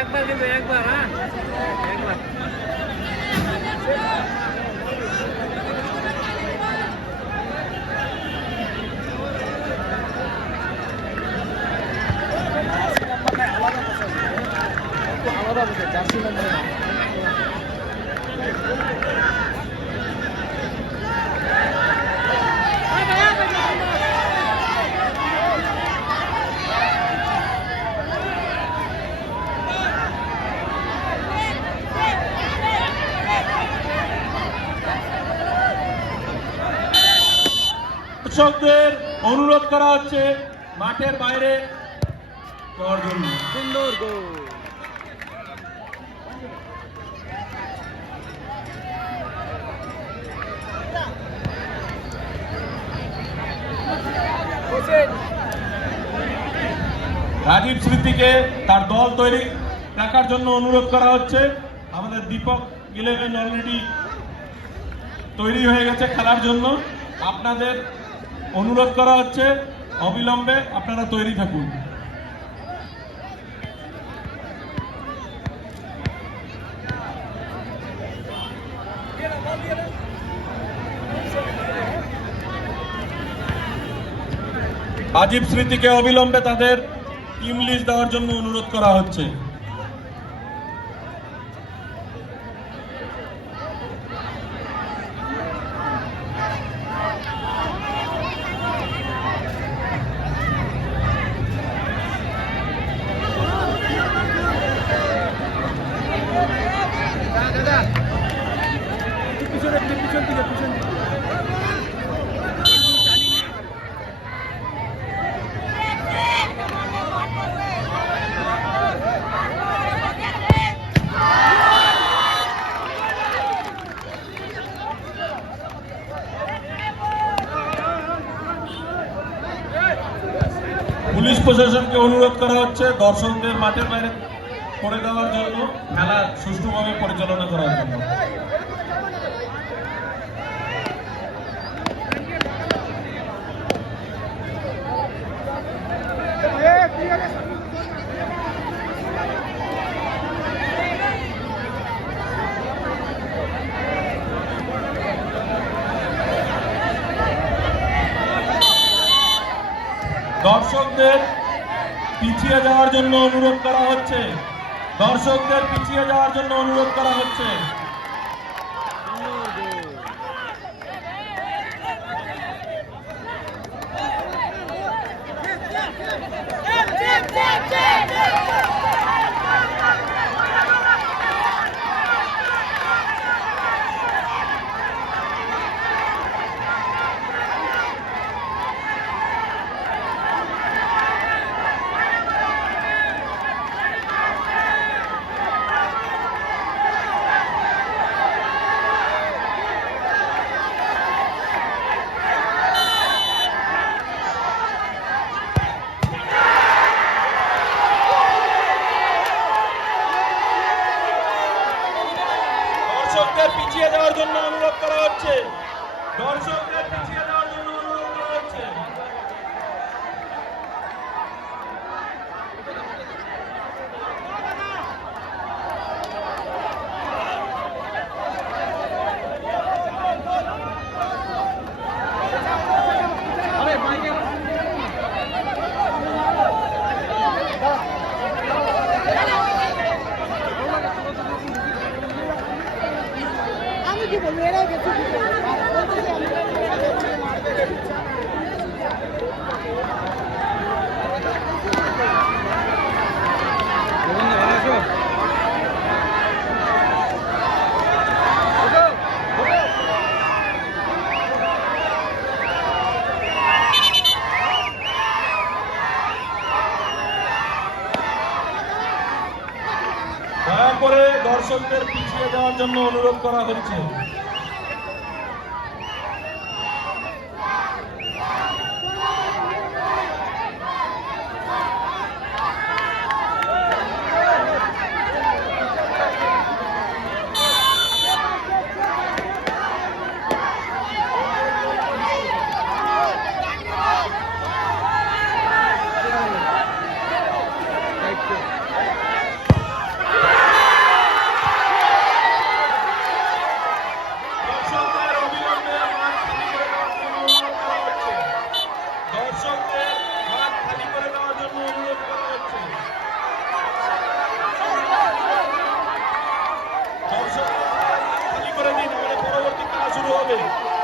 একবার কিন্তু একবার, হ্যাঁ একবার। আলাদা বলছে জার্সি নম্বর দর্শকদের অনুরোধ করা হচ্ছে মাঠের বাইরে যাওয়ার জন্য। সুন্দর গোল। রাজীব স্মৃতিকে তার দল তৈরি রাখার জন্য অনুরোধ করা হচ্ছে। আমাদের দীপক 11 অলরেডি তৈরি হয়ে গেছে খেলার জন্য। আপনাদের অনুরোধ করা হচ্ছে অবিলম্বে আপনারা তৈরি থাকুন। রাজীব স্মৃতিকে অবিলম্বে তাদের টিম লিস্ট দেওয়ার জন্য অনুরোধ করা হচ্ছে। পুলিশ প্রশাসনকে অনুরোধ করা হচ্ছে দর্শকদের মাঠের বাইরে করে দেওয়ার জন্য, খেলা সুষ্ঠুভাবে পরিচালনা করার জন্য। দর্শকদের পিছিয়ে যাওয়ার জন্য অনুরোধ করা হচ্ছে। দর্শকদের পিছিয়ে যাওয়ার জন্য অনুরোধ করা হচ্ছে। দর্শকদের পিছিয়ে যাওয়ার জন্য অনুরোধ করা হচ্ছে। দর্শকদের পিছিয়ে যাওয়ার জন্য অনুরোধ করা হচ্ছে। কি বলবো এরাও বেশি দয়া করে দর্শকদের পিছিয়ে যাওয়ার জন্য অনুরোধ করা হচ্ছে।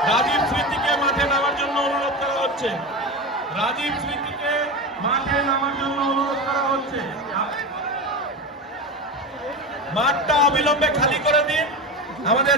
রাজীব স্মৃতিকে মাঠে নামার জন্য অনুরোধ করা হচ্ছে। রাজীব স্মৃতিকে মাঠে নামার জন্য অনুরোধ করা হচ্ছে। মাঠটা অবিলম্বে খালি করে দিন। আমাদের